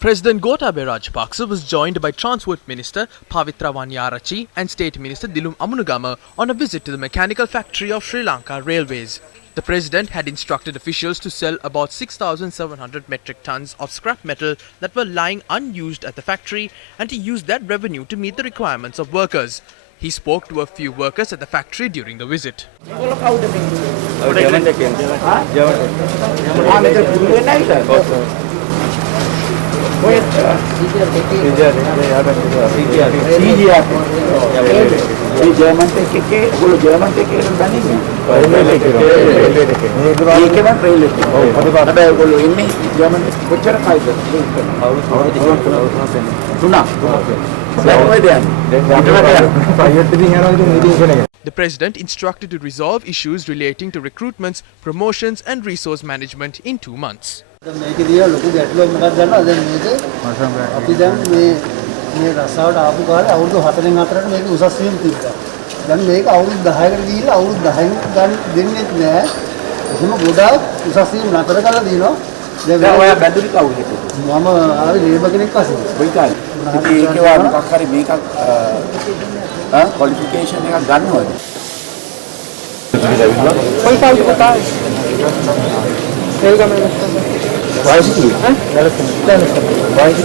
President Gotabaya Rajapaksa was joined by Transport Minister Pavitra Wanyarachi and State Minister Dilum Amunugama on a visit to the mechanical factory of Sri Lanka Railways. The President had instructed officials to sell about 6,700 metric tons of scrap metal that were lying unused at the factory and to use that revenue to meet the requirements of workers. He spoke to a few workers at the factory during the visit. The President instructed to resolve issues relating to recruitments, promotions and resource management in 2 months. qualification එකක් ගන්නවද? කොයි කාලෙක තායි? ඒක ගමන වයස කීයද? වයස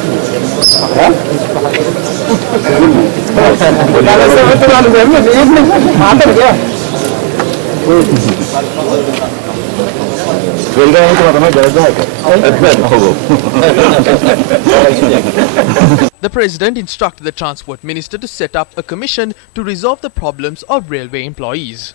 The President instructed the Transport Minister to set up a commission to resolve the problems of railway employees.